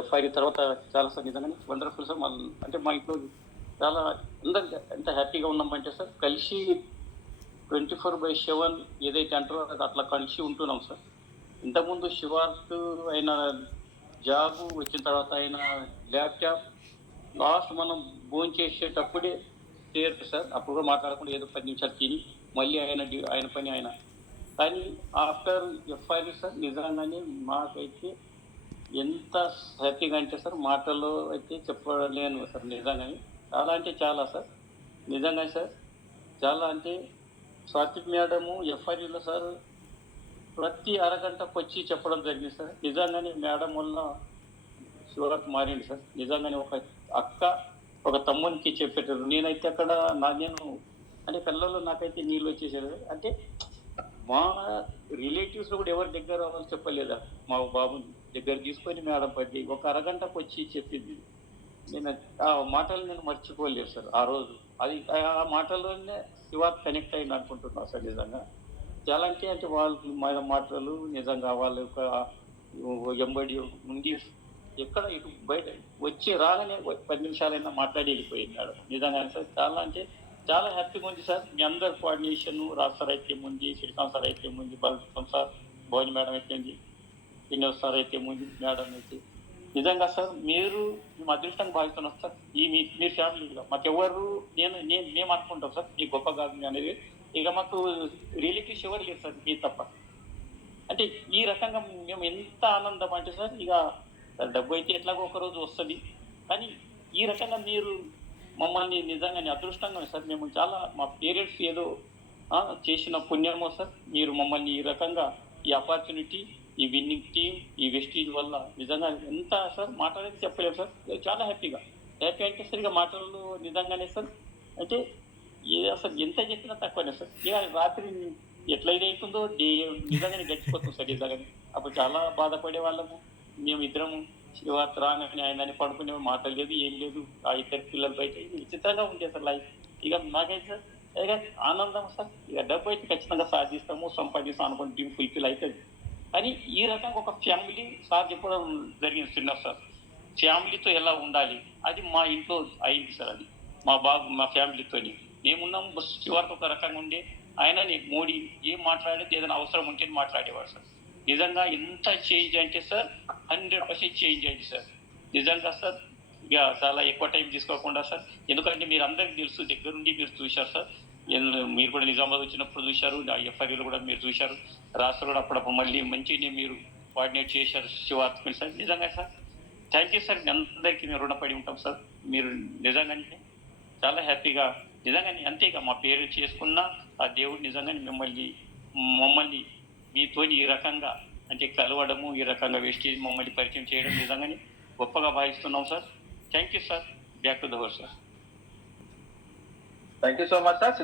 FIR తర్వాత చాలా sir నిజంగానే వండర్ఫుల్ సార్. అంటే మా ఇంట్లో చాలా అందరు ఎంత హ్యాపీగా ఉన్నామంటే సార్ కలిసి 24/7 ఏదైతే అంటారో అది అట్లా కలిసి ఉంటున్నాం సార్. ఇంతకుముందు శివార్త్ ఆయన జాబ్ వచ్చిన తర్వాత ఆయన ల్యాప్టాప్ లాస్ట్ మనం భోజనం చేసేటప్పుడే చేయరు సార్. అప్పుడు కూడా మాట్లాడకుండా ఏదో 10 నిమిషాలు తిని మళ్ళీ ఆయన పని ఆయన. కానీ ఆఫ్టర్ ఎఫ్ఐఆర్ సార్ నిజంగానే మాకైతే ఎంత హ్యాపీగా అంటే సార్ మాటల్లో అయితే చెప్పలేను సార్. నిజంగానే చాలా అంటే చాలా సార్. నిజంగా సార్ చాలా అంటే స్వాతి మేడము ఎఫ్ఐఆర్లో సార్ ప్రతి అరగంటకు వచ్చి చెప్పడం జరిగింది సార్. నిజంగానే మేడం వల్ల శివరాత్రి మారింది సార్. నిజంగానే ఒక అక్క ఒక తమ్మునికి చెప్పేటారు. నేనైతే అక్కడ నేను అంటే పిల్లలు నాకైతే నీళ్ళు వచ్చేసారు. అంటే మా రిలేటివ్స్ కూడా ఎవరి దగ్గర వాళ్ళు చెప్పలేదా, మా బాబు దగ్గర తీసుకొని మేడం పట్టి ఒక అరగంటకు వచ్చి చెప్పింది. నేను ఆ మాటలు నేను మర్చిపోలేదు సార్. ఆ రోజు అది ఆ మాటల్లోనే శివ కనెక్ట్ అయింది అనుకుంటున్నాను సార్. నిజంగా చాలా అంటే వాళ్ళ మాటలు నిజంగా వాళ్ళ యొక్క ఎంబడి ఉండి ఎక్కడ ఇటు బయట వచ్చి రాగానే 10 నిమిషాలైనా మాట్లాడి వెళ్ళిపోయింది మేడం. నిజంగా సార్ చాలా అంటే చాలా హ్యాపీగా ఉంది సార్. మీ అందరు కోఆర్డినేషన్ రాజ్ సార్ అయితే ఉంది, శ్రీకాంత్ సార్ అయితే ఉంది, బలరాం సార్, భోజన మేడం అయితే ఉంది, వినోద్ సార్ అయితే ఉంది, మేడం అయితే నిజంగా సార్ మీరు మేము అదృష్టంగా భావిస్తున్నాం సార్. మీరు ఫ్యామిలీగా మాకెవరు మేము అనుకుంటాం సార్ మీ గొప్ప కాదు అనేది. ఇక మాకు రిలేటివ్స్ ఎవరు లేదు సార్ మీరు తప్ప. అంటే ఈ రకంగా మేము ఎంత ఆనందం అంటే సార్ ఇక డబ్బు అయితే ఎట్లాగో ఒకరోజు వస్తుంది. కానీ ఈ రకంగా మీరు మమ్మల్ని నిజంగానే అదృష్టంగా సార్. మేము చాలా మా పేరెంట్స్ ఏదో చేసిన పుణ్యమో సార్. మీరు మమ్మల్ని ఈ రకంగా ఈ ఆపర్చునిటీ, ఈ విన్నింగ్ టీమ్, ఈ వెస్టీజ్ వల్ల నిజంగా ఎంత సార్ మాట్లాడేది చెప్పలేదు సార్. చాలా హ్యాపీ అంటే సార్ ఇక మాటలు నిజంగానే సార్. అంటే అసలు ఎంత చెప్పినా తక్కువనే సార్. ఇక రాత్రి ఎట్లయితే అవుతుందో నిజంగానే గడిచిపోతుంది సార్. నిజంగానే అప్పుడు చాలా బాధపడే వాళ్ళము మేము ఇద్దరము. శివార్త రాగానే ఆయన పడుకునే మాట లేదు, ఏం లేదు. ఆ ఇద్దరు పిల్లలు బయట విచిత్రంగా ఉంటే సార్ లైఫ్. ఇక నాకైతే సార్ ఇక ఆనందం సార్. ఇక డబ్బు అయితే ఖచ్చితంగా సాధిస్తాము, సంపాదిస్తాం అనుకుని డ్రీమ్ ఫుల్ఫిల్ అవుతుంది. కానీ ఈ రకంగా ఒక ఫ్యామిలీ సార్ చెప్పడం జరిగింది చిన్న సార్. ఫ్యామిలీతో ఎలా ఉండాలి అది మా ఇంట్లో అయింది సార్. అది మా ఫ్యామిలీతోని మేమున్నాము. శివార్త ఒక రకంగా ఉండే ఆయన మోడీ ఏం మాట్లాడేది ఏదైనా అవసరం ఉంటే మాట్లాడేవాడు సార్. నిజంగా ఎంత చేంజ్ అంటే సార్ 100% చేంజ్ అయింది సార్. నిజంగా సార్ ఇక చాలా ఎక్కువ టైం తీసుకోకుండా సార్. ఎందుకంటే మీరు అందరికీ తెలుసు, దగ్గరుండి మీరు చూశారు సార్. మీరు కూడా నిజామాబాద్ వచ్చినప్పుడు చూశారు, ఎఫ్ఐఆర్లో కూడా మీరు చూశారు. రాష్ట్రంలో కూడా అప్పుడప్పుడు మళ్ళీ మంచిగా మీరు కోఆర్డినేట్ చేశారు శివార్త సార్. నిజంగా సార్ థ్యాంక్ యూ సార్. అందరికీ మేము రుణపడి ఉంటాం సార్. మీరు నిజంగానే చాలా హ్యాపీగా నిజంగానే అంతేగా మా పేరు చేసుకున్న ఆ దేవుడు నిజంగానే మమ్మల్ని మీతో ఈ రకంగా అంటే కలవడము, ఈ రకంగా వెస్టేజ్ మమ్మల్ని పరిచయం చేయడం నిజంగానే గొప్పగా భావిస్తున్నాం sir. Thank you sir. Back to the work sir. Thank you so much sir.